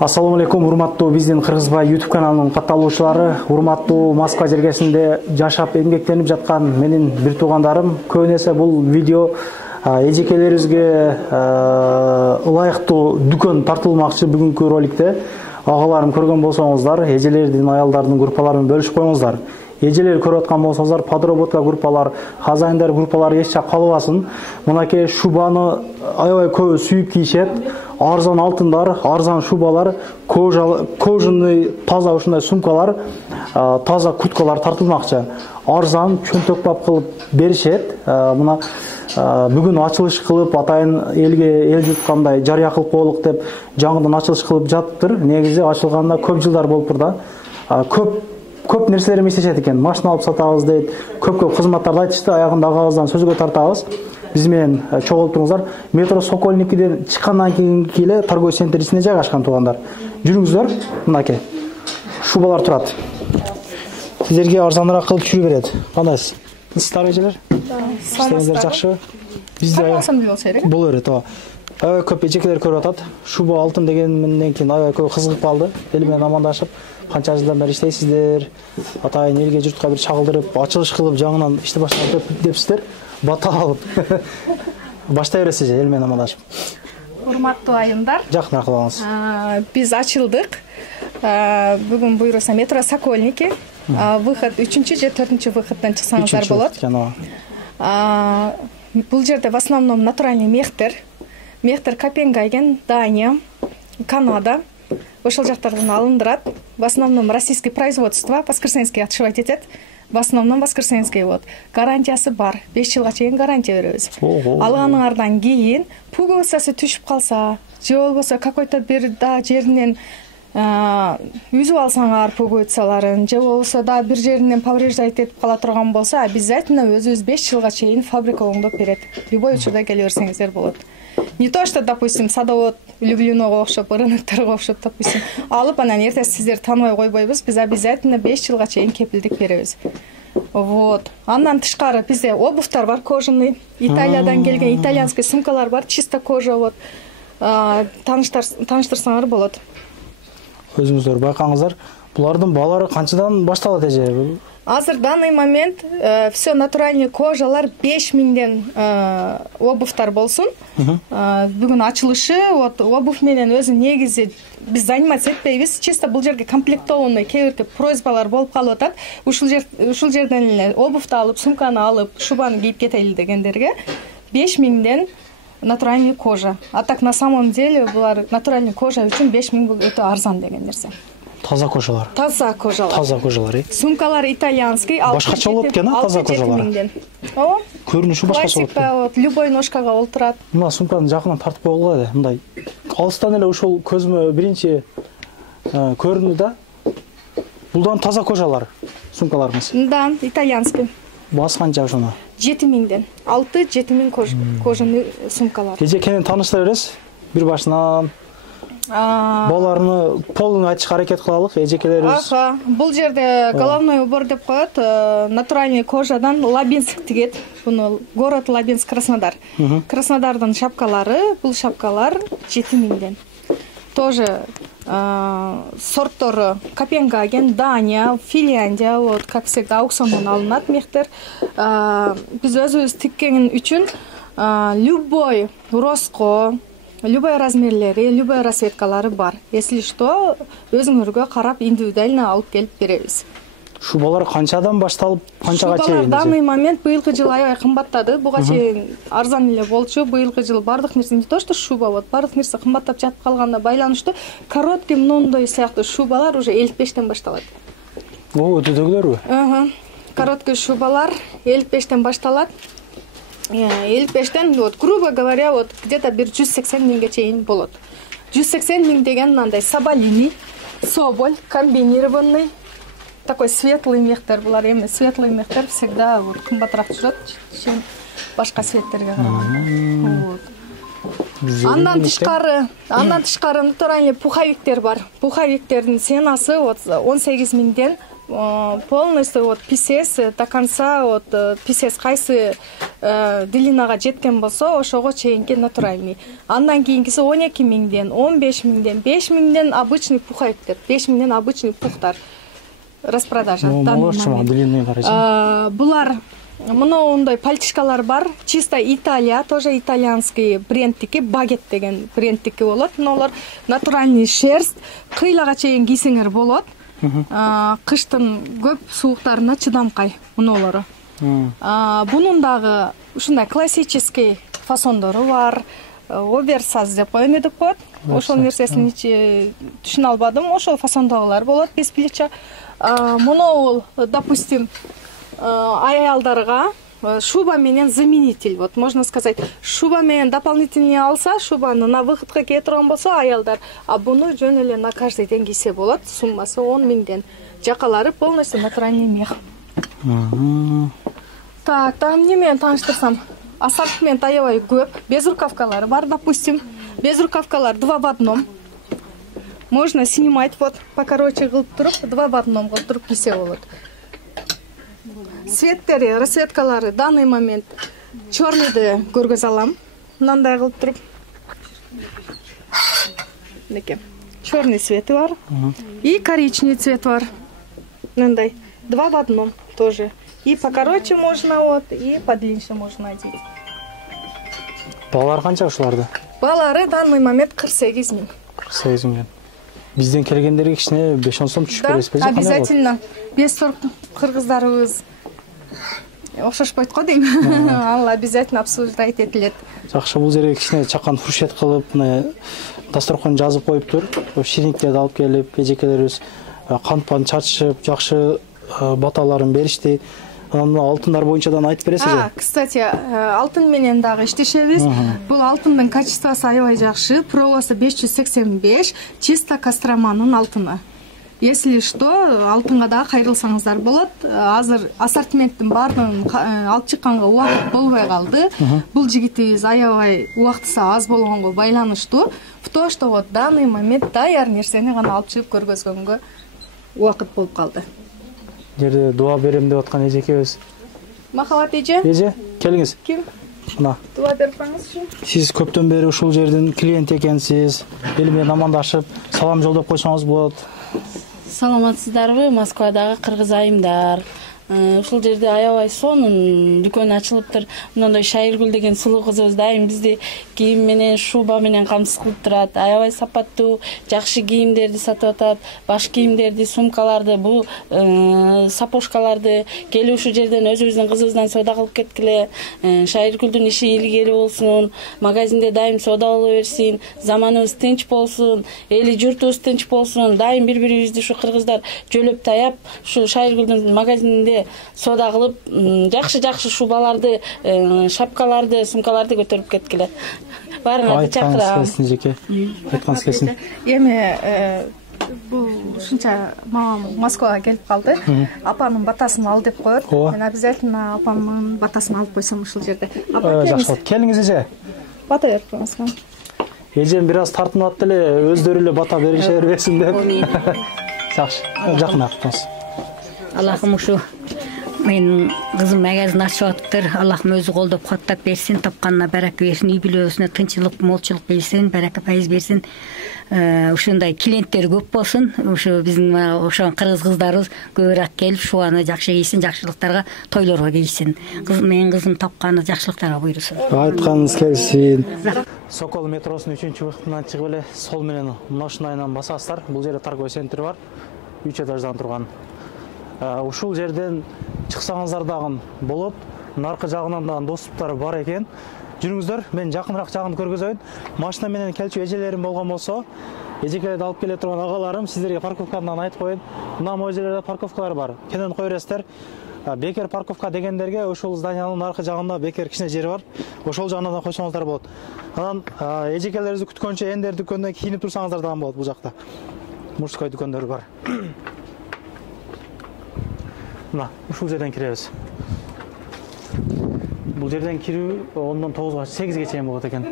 Ассаламу алейкум, урматтуу биздин Кыргызбай YouTube каналынын катталуучулары, урматтуу Москва жергесинде жашап эмгектенип жаткан менин бир туугандарым. Көбүнесе бул видео эжекелерибизге ылайыктуу дүкөн тартылмакчы. Бүгүнкү роликте агаларым көргөн болсоңуздар, эжелердин, аялдардын группаларын бөлүшүп коюңуздар. Эжелер көрүп аткан болсоңуздар, подработка группалар, хозяиндар группалары эч жак калбасын. Мынакей шубаны аябай көбү сүйүп кийишет. Арзан алтындар, арзан шубалар, кожаный таза ушундай сумкалар, таза курткалар тартылмакчы. Арзан чөнтөкпап кылып беришет. Мына бүгүн ачылыш кылып, атайын эл жуткандай жарыя кылып коелук деп жаңыдан ачылыш кылып жатыптыр. Негизи ачылганына көп жылдар болуптур да. Көп нерселер эстешет экен. Машина алып сатабыз дейт. Көп кызматтарды айтышты. Аягында агабыздан сөзгө тартабыз. Биз менен чогулуп туруңуздар. Метро Сокольникиден чыккандан кийин эле торговый центр ичинде жайгашкан туугандар. Жүрүңүздөр. Мынакей шубалар турат. Сиздерге арзаныраак кылып түшүрүп берет. Кандайсыз? Сыздар эжелер? Иштериңиздер жакшыбы? Бизде боло берет. Аябай көп эжекелер көрүп атат. Шуба алтын дегенден кийин аябай көп кызыгып калды. Эл менен амандашып, канча жылдан бери иштейсиздер? Атайын элге журтка бир чагылдырып, ачылыш кылып, жаңынан ишти баштап депсиздер. Бата алып. Баштай бересиз эл менен амандашып. Урматтуу айымдар. Жакыныраак кылыңыз. Биз ачылдык. Бүгүн буйруса метро Сокольники. Выход 3-чү же 4-чү выходдон чыксаңыздар болот. Бул жерде в основном натуральный мехтер. Мехтер Копенгаген, Дания, Канада. Ошол жактардан алындырат. В основном российский производство, воскресенский отшивать этет. В основном воскресенский вот. Гарантиясы бар. 5 жылга чейин гарантия беребиз. Алганыңардан кийин пуговицасы түшүп калса, же болбосо какой-то бир да жеринен үзүп алсаңар пуговицаларын, же болбосо да бир жеринен повреждать этип кала турган болсо, обязательно өзүбүз 5 жылга чейин фабрика оңдоп берет. Любой учурда келе берсеңиздер болот. Не то, что, допустим, садовод Люблиного окшоп, рынокторго окшоп, допустим, алып анан эртеси сиздер тааныбай койбойбуз. Биз обязательно 5 жылга чейин кепилдик беребиз. Вот. Андан тышкары бизде обувьтар бар, кожаный. Италиядан келген итальянский сумкалар бар, чисто кожа вот. Тааныштырсаңар болот. Өзүңүздөр байкаңыздар. Булардын баалары канчадан башталат эже? Азыр данный момент все натуральный кожалар 5000ден обувьтар болсун. Бүгүн ачылышы, вот обувь менен өзү негизи биз заниматься этпейбиз. Чисто бул жерге комплектованный кээ-бир просьбалар болуп калып атат. Ушул жерден эле обувьту алып, сумканы алып, шубаны кийип кетели дегендерге 5000ден натуральный кожа. А так на самом деле булар натуральный кожа үчүн 5000 бул өтө арзан деген нерсе. Таза кожалар. Таза кожалар. Таза кожалар. Сумкалар итальянский. Башкача болот экен, таза кожалар. Ооба. Көрүнүшү башкача болот. Классика, любой ножкага олтурат. Мына сумканы жакынан тартып койгула эле, мындай. Алыстан эле ушул көзүмө биринчи көрүндү да. Булдан таза кожалар, сумкаларыбыз. Да, итальянский. Басы канча ошону? 7000ден. 6-7000 кожаный сумкалар. Эжекенен тааныштыра бересиз? Бир башынан баларны полный айтышка аракет кылалык, эжекелерибиз. Бул жерде головной убор деп коет, натуральный кожадан Лабинск тигет. Буну город Лабинск, Краснодар. Краснодардын шапкалары, бул шапкалар 7000ден. Тоже сорттор Копенгаген, Дания, Финляндия, вот как всегда аукциондон алынат мехтер. Биз өзүбүз тиккен үчүн любой ростко, любой размерлери, любой расцветкалары бар. Если что, өзүңөргө карап индивидуально алып келип беребиз. Шубалар канчадан башталып, канчага чейин? Шубалар данный момент быйылкы жыл аябай кымбаттады. Буга чейин арзан эле болчу. Быйылкы жыл бардык нерсе, не то что шуба, вот бардык нерсе кымбаттап жатып калганда байланыштуу. Короткий мондой сыяктуу шубалар уже 55ден башталат. Өтөдөгүлөрбү? Короткий шубалар 55ден башталат. 55ден, вот, грубо говоря, вот где-то бир 180 миңге чейин болот. 180 миң деген мындай Соболини, Соболь, комбинированный, такой светлый мехтер. Булар эми светлый мехтер всегда вот кымбатыраак жүрөт, чем башка цветтерге караганда. Андан тышкары натуральный пуховиктер бар. Пуховиктердин ценасы вот 18 миңден полностью вот писес до конца вот писес кайсы длинага жеткен болсо ошого чейинки натуральный. Андан кийинкиси 12 миңден, 15 миңден, 5 миңден обычный пухай деп, 5 миңден обычный пухтар распродажа. Булар мындай пальтишкалар бар, чисто Италия, тоже итальянский брендтики, багет деген брендтики болот. Мыналар натуральный шерсть, кыйлага чейин кийсеңер болот. Кыштын көп сууктарына чыдамкай мыналары. Бунун дагы ушундай классический фасондору бар. Оверсайз деп коем деп коет. Ошол нерсесин түшүнө албадым. Ошол фасондогулар болот без плеча. Мынау, допустим, аялдарга шуба менен заменитель. Вот можно сказать, шуба менен дополнительный алса, шубаны на выходка кие турган болсо аялдар, а буну жөн эле на каждый день кийсе болот. Суммасы 10 миңден. Жакалары полностью натуральный мех. Так, там эмне менен тааныштырсам? Ассортимент аябай көп. Безрукавкалары бар, допустим. Безрукавкалар 2 в 1. Можно снимать вот покороче кылып туруп, 2 в 1 кылып туруп кийсе болот. Цветтери, расцветкалары данный момент черныйды көргөзө алам. Мындай кылып туруп. Мынакей. Черный цветы бар. И коричневый цвет бар. Мындай 2 в 1 тоже. И покороче можно вот, и подлиннее можно одеть. Балалар канча ушуларды? Балары данный момент 48 миң. 48 миң. Бизден келгендерге кичине 5-10 сом түшүп бересизби? Да, обязательно. Бес торп кыргыздарыбыз окшошпойт го дейм. Ал обязательно обсуждать этилет. Жакшы, бул жерге кичине чакан фуршет кылып, мына дасторкон жазып коюптур. Шириниктерди алып келип, эжекелерибиз кантпан чачышып, жакшы баталарын беришти. Анан алтындар боюнча да айтып бересизби? Кстати, алтын менен дагы иштешебиз. Бул алтындын качествосу аябай жакшы. Пробасы 585, чисто Костроманын алтыны. Если что, алтынга да кайрылсаңыздар болот. Азыр ассортименттин баардыгын алып чыкканга убакыт болбой калды. Бул жигитибиз аябай убактысы аз болгонго байланыштуу. В то, что вот данный момент даяр нерсени гана алып чыгып көргөзгөнгө убакыт болуп калды. Жерде дуа берем деп аткан эжекебиз. Махабат эже. Эже, келиңиз. Ким? Мына. Дуа берип коюңузчу. Сиз көптөн бери ушул жердин клиент экенсиз. Эл менен амандашып, салам жолдоп койсоңуз болот. Саламатсыздарбы, Москвадагы кыргыз айымдар. Ушул жерде аябай сонун дүкөн ачылыптыр. Мындай Шайыргүл деген сулуу кызыбыз дайым бизди кийим менен, шуба менен камсыз кылып турат. Аябай сапаттуу, жакшы кийимдерди сатып атат, баш кийимдерди, сумкаларды, бул сапожкаларды келип ушул жерден өзүбүздүн кызыбыздан соода кылып кеткиле. Шайыргүлдүн иши илгери болсун, магазинде дайым соода боло берсин, заманыбыз тынч болсун, эли журтубуз тынч болсун. Дайым бири-бирибизди ушу кыргыздар жөлөп таяп, ушу Шайыргүлдүн магазининде соода кылып, жакшы шубаларды, шапкаларды, сумкаларды көтөрүп кеткиле. Баарыңарды чакырам. Келсин жеке. Айтканыңыз келсин. Эми бул ушунча мамам Москвага келип калды. Апанын батасын ал деп коет. Мен обязательно апамдын батасын алып койсом ушул жерде. Апа, жакшы. Келиңиз эже. Бата берип коюңузга. Эжем бир аз тартынып атты эле, өздөрү эле бата берише бербесин деп. Жакшы. Жакын актыңыз. Аллахым ушу менин кызым магазин ачып атыптыр. Аллахым өзү колдоп каттап берсин, тапканына барака берсин, үй бүлөсүнө тынччылык, молчулук берсин, барака пайыз берсин. Ушундай клиенттер көп болсун. Ушу биздин ошон кыргыз кыздарыбыз көбүрөөк келип, шубаны жакшы кийсин, жакшылыктарга, тойлорго кийсин. Менин кызым тапканы жакшылыктарга буйрусун. Айтканыңыз келсин. Сокол метросунун 3-выходунан чыгып эле сол менен мына ушунайынан басасыздар. Бул жерде торговый центр бар. 3 этаждан турган. Ушул жерден чыксаңыздар дагы болот. Наркы жагынан да доступтары бар экен. Жүрүңүздөр, мен жакыныраак жагын көргөзөйүн. Машина менен келчү эжелерим болгон болсо, эжекелерди алып келе турган агаларым, сиздерге парковкадан айтып коеюн. Мына могу жерлерде парковкалар бар. Кенен кой бересиздер. Бекер парковка дегендерге ушул зданиянын аркы жагында бекер кичине жери бар. Ошол жагына да койсоңуздар болот. Анан эжекелерибизди күткөнчө эндер дүкөндө кийинип турсаңыздар дагы болот бул жакта. Мужской дүкөндөр бар. Мына, ушул жерден киребиз. Бул жерден кирүү 10-дон 9-га 8-ге чейин болот экен.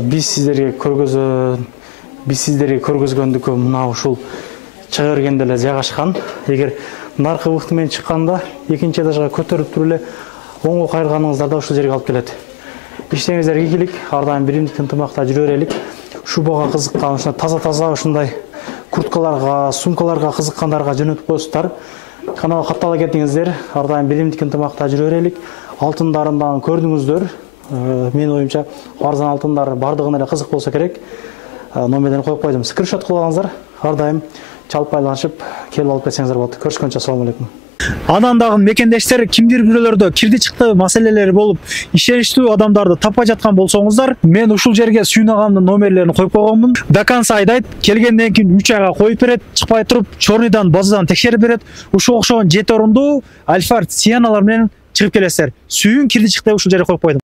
Биз сиздерге көргөзгөндүккө мына ушул чыга бергенде эле жайгашкан. Эгер наркы быкты менен чыкканда экинчи этажга көтөрүп туруп эле оңго кайрылганыңыздарда ушул жерге алып келет. Иштеңиздерге ийгилик, ар дайым биримдик ынтымакта жүрө берелик. Шубага кызыккан, таза ушундай курткаларга, сумкаларга кызыккандарга жөнөтүп коесуздар. Каналга каттала кетиңиздер, ар дайым биримдик ынтымакта жүрө берелик. Алтындарымдан көрдүңүздөр. Менин оюмча арзан алтындар бардыгына эле кызык болсо керек. Номерден коюп койдум. Скриншот кылып алыңыздар. Ар дайым чалып байланышып келип алып кетсеңиздер болот. Көрүшкөнчө assalamu алейкум. Анан дагы мекендештер кимдир бирөөлөрдө кирди чыкты маселелери болуп, ишеничтүү адамдарды таппай жаткан болсоңуздар, мен ушул жерге Сүйүн агамдын номерлерин коюп койгонмун. До конца айдайт, келгенден кийин 3 айга коюп берет, чыкпай туруп, чорныйдан, базадан текшерип берет. Ушул окшогон 7 орундуу Альфард Сианалар менен чыгып келесиздер. Сүйүн кирди чыкты ушул жерге коюп койдум.